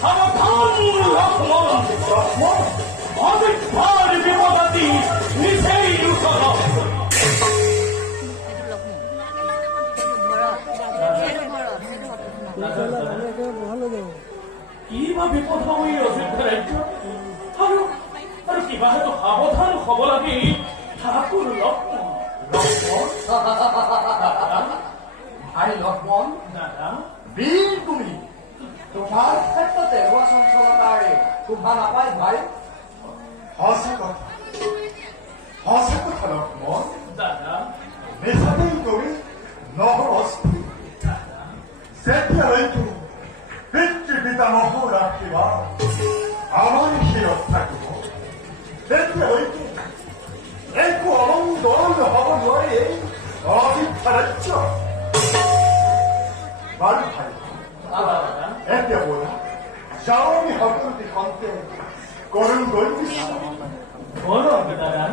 Samadhan Lakman, Adhikari Vimodati, বিপদ হ'ব এই অযোধ্যা ৰাজ্য আৰু আৰু কিবা হয়তো সাৱধান হ'ব লাগে ঠাকুৰ লক্ষ্মণ ভাই লক্ষ্মণ দাদা বীৰ তুমি তোমাৰ ক্ষেত্ৰতে হোৱা চঞ্চলতাৰে শোভা নাপায় ভাই সঁচা কথা লক্ষ্মণ দাদা মিছাতেই কৰি নহৰস্তি যেতিয়ালৈকে পিতৃ পিতা নহৰ আশীৰ্বাদ আমাৰ শিৰত থাকিব তেতিয়ালৈকে একো অমংগল হ'ব নোৱাৰে এই অযোধ্যা ৰাজ্য বাৰু ভাই এতিয়া ব'লা যাওঁ আমি সকলো দিশতে কৰোঁ গৈ বলক দাদা